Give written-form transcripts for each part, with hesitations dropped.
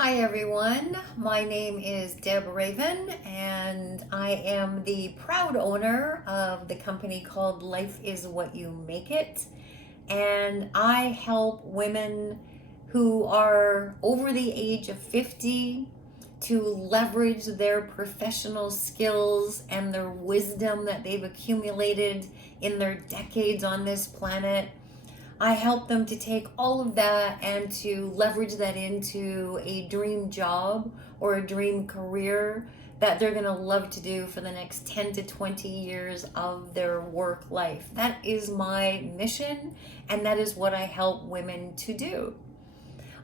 Hi everyone, my name is Deb Raven and I am the proud owner of the company called Life is What You Make It. And I help women who are over the age of 50 to leverage their professional skills and their wisdom that they've accumulated in their decades on this planet. I help them to take all of that and to leverage that into a dream job or a dream career that they're going to love to do for the next 10 to 20 years of their work life. That is my mission, and that is what I help women to do.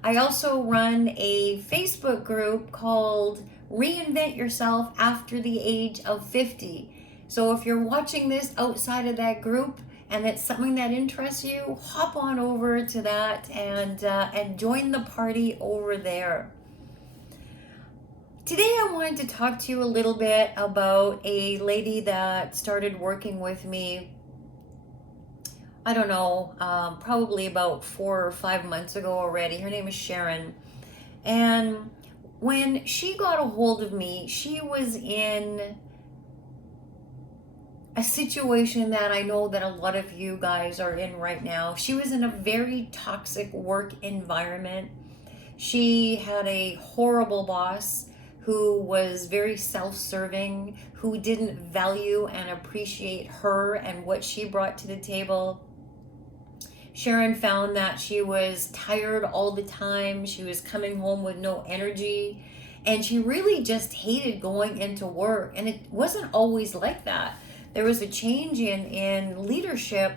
I also run a Facebook group called Reinvent Yourself After the Age of 50. So if you're watching this outside of that group and it's something that interests you, hop on over to that and join the party over there. Today I wanted to talk to you a little bit about a lady that started working with me, I don't know, probably about 4 or 5 months ago already. Her name is Sharon. And when she got a hold of me, she was in a situation that I know that a lot of you guys are in right now. She was in a very toxic work environment. She had a horrible boss who was very self-serving, who didn't value and appreciate her and what she brought to the table. Sharon found that she was tired all the time. She was coming home with no energy. And she really just hated going into work. And it wasn't always like that. There was a change in leadership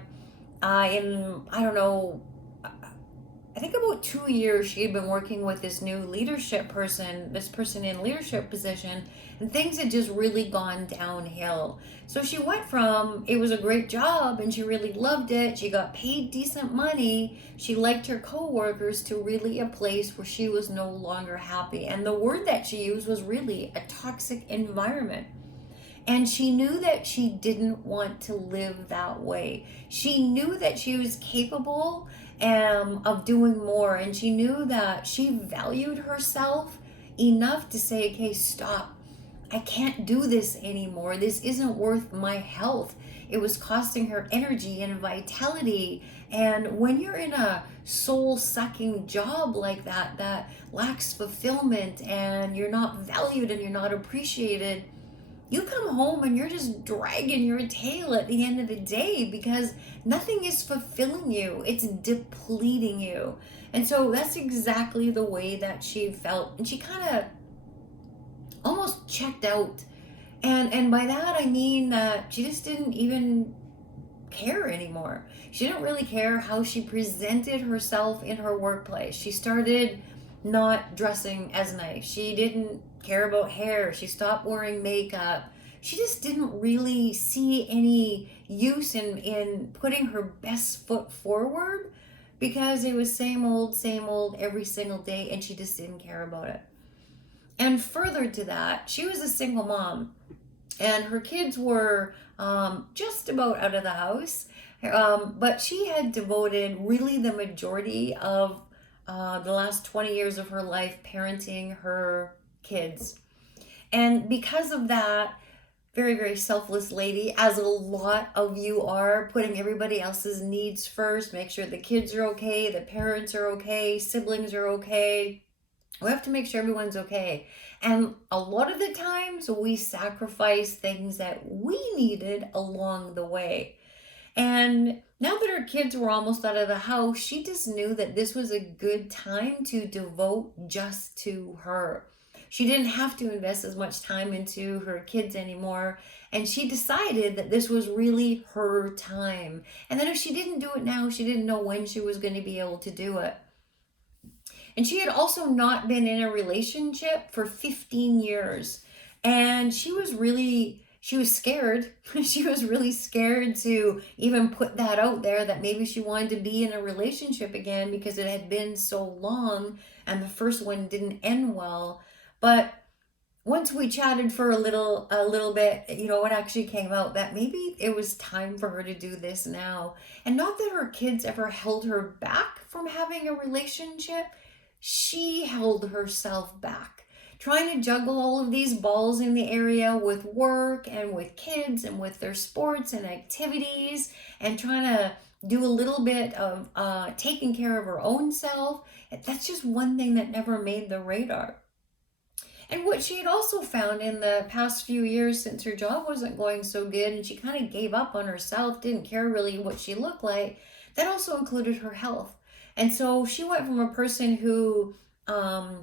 I don't know, I think about 2 years she had been working with this new leadership person, this person in leadership position, and things had just really gone downhill. So she went from, it was a great job and she really loved it. She got paid decent money. She liked her coworkers, to really a place where she was no longer happy. And the word that she used was really a toxic environment. And she knew that she didn't want to live that way. She knew that she was capable of doing more. And she knew that she valued herself enough to say, okay, stop. I can't do this anymore. This isn't worth my health. It was costing her energy and vitality. And when you're in a soul sucking job like that, that lacks fulfillment and you're not valued and you're not appreciated, you come home and you're just dragging your tail at the end of the day because nothing is fulfilling you. It's depleting you. And so that's exactly the way that she felt. And she kind of almost checked out. And by that I mean that she just didn't even care anymore. She didn't really care how she presented herself in her workplace. She started not dressing as nice. She didn't care about hair. She stopped wearing makeup. She just didn't really see any use in putting her best foot forward because it was same old every single day, and she just didn't care about it. And further to that, she was a single mom and her kids were just about out of the house. But she had devoted really the majority of the last 20 years of her life parenting her kids. And because of that, very, very selfless lady, as a lot of you are, putting everybody else's needs first, make sure the kids are okay, the parents are okay, siblings are okay. We have to make sure everyone's okay. And a lot of the times we sacrifice things that we needed along the way. And now that her kids were almost out of the house, she just knew that this was a good time to devote just to her. She didn't have to invest as much time into her kids anymore. And she decided that this was really her time. And then if she didn't do it now, she didn't know when she was going to be able to do it. And she had also not been in a relationship for 15 years. And she was scared. She was really scared to even put that out there that maybe she wanted to be in a relationship again because it had been so long and the first one didn't end well. But once we chatted for a little bit, it actually came out that maybe it was time for her to do this now. And not that her kids ever held her back from having a relationship. she held herself back, trying to juggle all of these balls in the area with work and with kids and with their sports and activities, and trying to do a little bit of taking care of her own self. That's just one thing that never made the radar. And what she had also found in the past few years, since her job wasn't going so good and she kind of gave up on herself, didn't care really what she looked like, that also included her health. And so she went from a person who,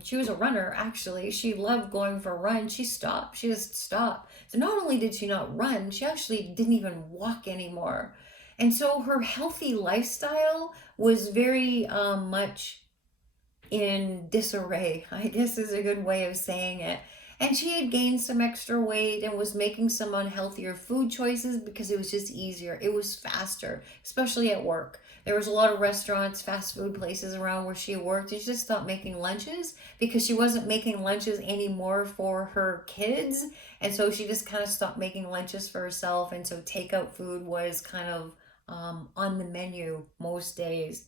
she was a runner actually. She loved going for a run. She stopped. She just stopped. So not only did she not run, she actually didn't even walk anymore. And so her healthy lifestyle was very much in disarray, I guess is a good way of saying it. And she had gained some extra weight and was making some unhealthier food choices because it was just easier. It was faster, especially at work. There was a lot of restaurants, fast food places around where she worked, and she just stopped making lunches because she wasn't making lunches anymore for her kids. And so she just kind of stopped making lunches for herself. And so takeout food was kind of on the menu most days.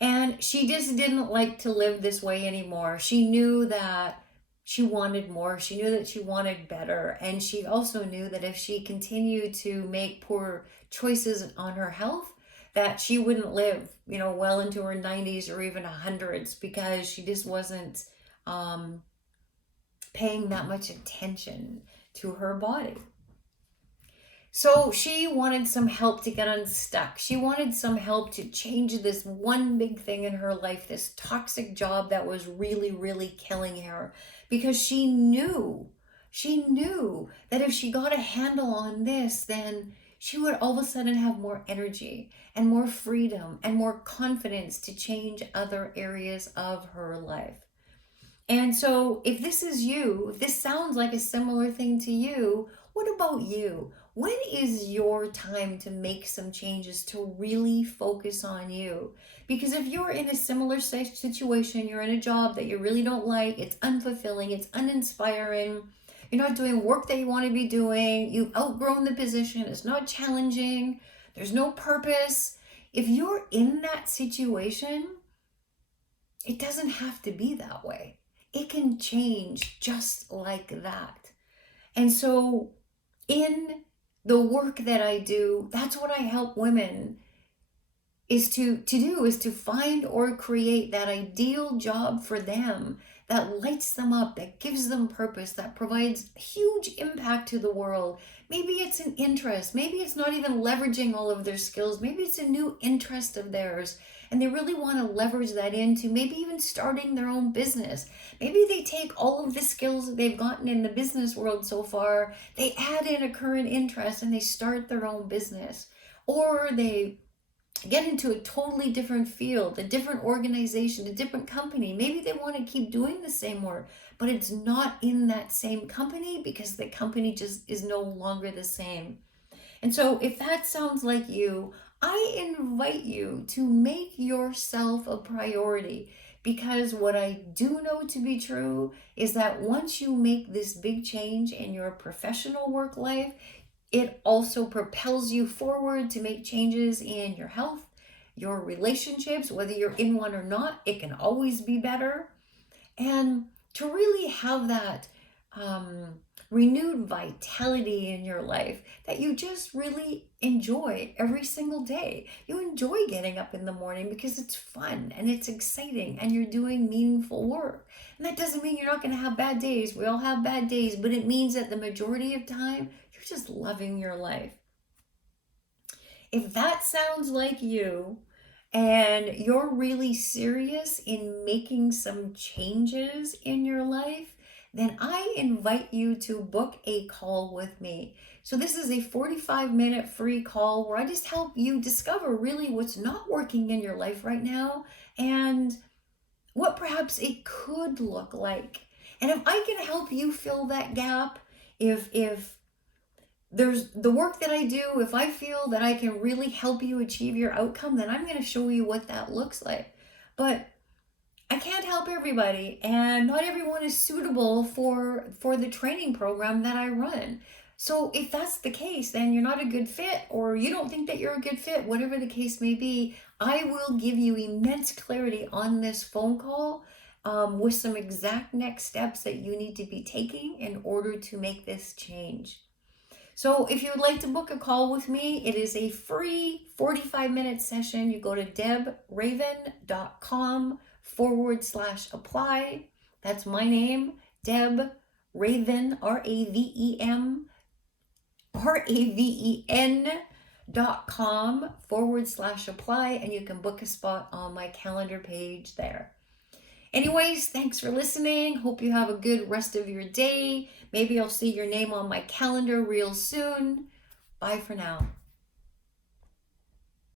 And she just didn't like to live this way anymore. She knew that she wanted more. She knew that she wanted better. And she also knew that if she continued to make poor choices on her health, that she wouldn't live, well into her 90s or even hundreds, because she just wasn't paying that much attention to her body. So she wanted some help to get unstuck. She wanted some help to change this one big thing in her life, this toxic job that was really, really killing her, because she knew that if she got a handle on this, then she would all of a sudden have more energy and more freedom and more confidence to change other areas of her life. And so, if this is you, if this sounds like a similar thing to you, what about you? When is your time to make some changes to really focus on you? Because if you're in a similar situation, you're in a job that you really don't like, it's unfulfilling, it's uninspiring, you're not doing work that you want to be doing, you've outgrown the position, it's not challenging, there's no purpose. If you're in that situation, it doesn't have to be that way. It can change just like that. And so, in the work that I do, that's what I help women is to do, is to find or create that ideal job for them that lights them up, that gives them purpose, that provides huge impact to the world. Maybe it's an interest, maybe it's not even leveraging all of their skills, maybe it's a new interest of theirs and they really want to leverage that into maybe even starting their own business. Maybe they take all of the skills that they've gotten in the business world so far, they add in a current interest and they start their own business. Or they get into a totally different field, a different organization, a different company. Maybe they want to keep doing the same work, but it's not in that same company because the company just is no longer the same. And so if that sounds like you, I invite you to make yourself a priority, because what I do know to be true is that once you make this big change in your professional work life, it also propels you forward to make changes in your health, your relationships, whether you're in one or not, it can always be better. And to really have that renewed vitality in your life that you just really enjoy every single day. You enjoy getting up in the morning because it's fun and it's exciting and you're doing meaningful work. And that doesn't mean you're not going to have bad days. We all have bad days, but it means that the majority of time, you're just loving your life. If that sounds like you, and you're really serious in making some changes in your life, then I invite you to book a call with me. So this is a 45-minute free call where I just help you discover really what's not working in your life right now and what perhaps it could look like. And if I can help you fill that gap, if there's the work that I do, if I feel that I can really help you achieve your outcome, then I'm going to show you what that looks like. But I can't help everybody, and not everyone is suitable for the training program that I run. So if that's the case, then you're not a good fit, or you don't think that you're a good fit, whatever the case may be. I will give you immense clarity on this phone call, with some exact next steps that you need to be taking in order to make this change. So if you would like to book a call with me, it is a free 45-minute session. You go to debraven.com/apply. That's my name, Deb Raven, RAVEN.com/apply, and you can book a spot on my calendar page there. Anyways, thanks for listening. Hope you have a good rest of your day. Maybe I'll see your name on my calendar real soon. Bye for now.